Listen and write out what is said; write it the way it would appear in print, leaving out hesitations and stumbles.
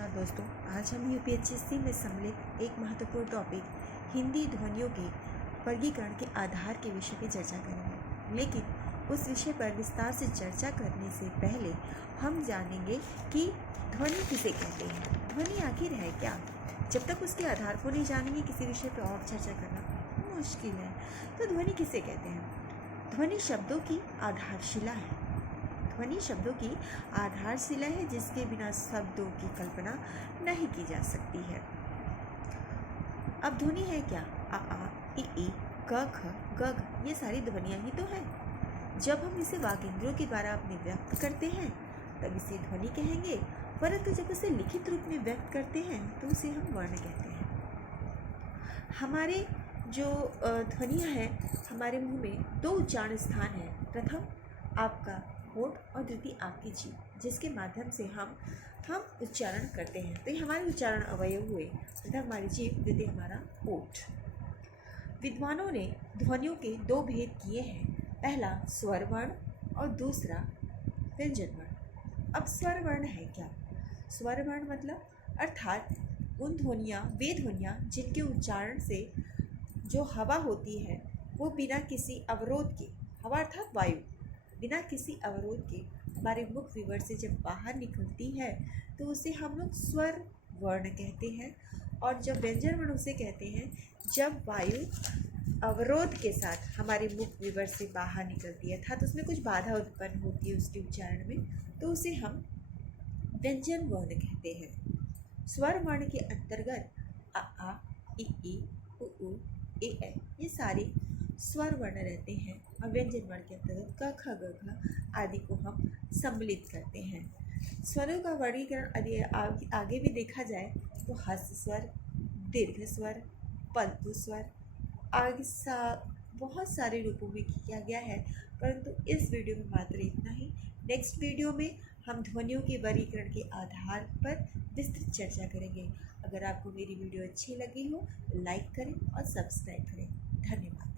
नमस्कार दोस्तों, आज हम यूपीएससी में सम्मिलित एक महत्वपूर्ण टॉपिक हिंदी ध्वनियों के वर्गीकरण के आधार के विषय पर चर्चा करेंगे। लेकिन उस विषय पर विस्तार से चर्चा करने से पहले हम जानेंगे कि ध्वनि किसे कहते हैं। ध्वनि आखिर है क्या? जब तक उसके आधार को नहीं जानेंगे किसी विषय पर और चर्चा करना मुश्किल है। तो ध्वनि किसे कहते हैं? ध्वनि शब्दों की आधारशिला है। ध्वनि शब्दों की आधारशिला है जिसके बिना शब्दों की कल्पना नहीं की जा सकती है। अब ध्वनि है क्या? आ इ क ख ग घ ये सारी ध्वनियाँ ही तो हैं। जब हम इसे वागेंद्रों के द्वारा अपने व्यक्त करते हैं तब इसे ध्वनि कहेंगे, परंतु जब उसे लिखित रूप में व्यक्त करते हैं तो उसे हम वर्ण कहते हैं। हमारे जो ध्वनियाँ हैं, हमारे मुंह में दो उच्चारण स्थान हैं। प्रथम आपका होठ और द्वितीय आपकी जीभ, जिसके माध्यम से हम उच्चारण करते हैं। तो ये हमारे उच्चारण अवयव हुए। प्रथम हमारी जीभ, द्वितीय हमारा होठ। विद्वानों ने ध्वनियों के दो भेद किए हैं, पहला स्वर वर्ण और दूसरा व्यंजन वर्ण। अब स्वर वर्ण है क्या? स्वर वर्ण मतलब अर्थात वे ध्वनियाँ जिनके उच्चारण से जो हवा होती है वो बिना किसी अवरोध के, हवा अर्थात वायु, बिना किसी अवरोध के हमारे मुख विवर से जब बाहर निकलती है तो उसे हम लोग स्वर वर्ण कहते हैं। और जब व्यंजन वर्ण उसे कहते हैं जब वायु अवरोध के साथ हमारे मुख विवर से बाहर निकलती है, अर्थात उसमें कुछ बाधा उत्पन्न होती है उसके उच्चारण में, तो उसे हम व्यंजन वर्ण कहते हैं। स्वर वर्ण के अंतर्गत आ इ उ ए ऐ ये सारे स्वर वर्ण रहते हैं और व्यंजन वर्ण के अंतर्गत क ख ग घ आदि को हम सम्मिलित करते हैं। स्वरों का वर्गीकरण यदि आगे भी देखा जाए तो ह्रस्व स्वर, दीर्घ स्वर, पल्तु स्वर आगे बहुत सारे रूपों में किया गया है, परंतु इस वीडियो में मात्र इतना ही। नेक्स्ट वीडियो में हम ध्वनियों के वर्गीकरण के आधार पर विस्तृत चर्चा करेंगे। अगर आपको मेरी वीडियो अच्छी लगी हो तो लाइक करें और सब्सक्राइब करें। धन्यवाद।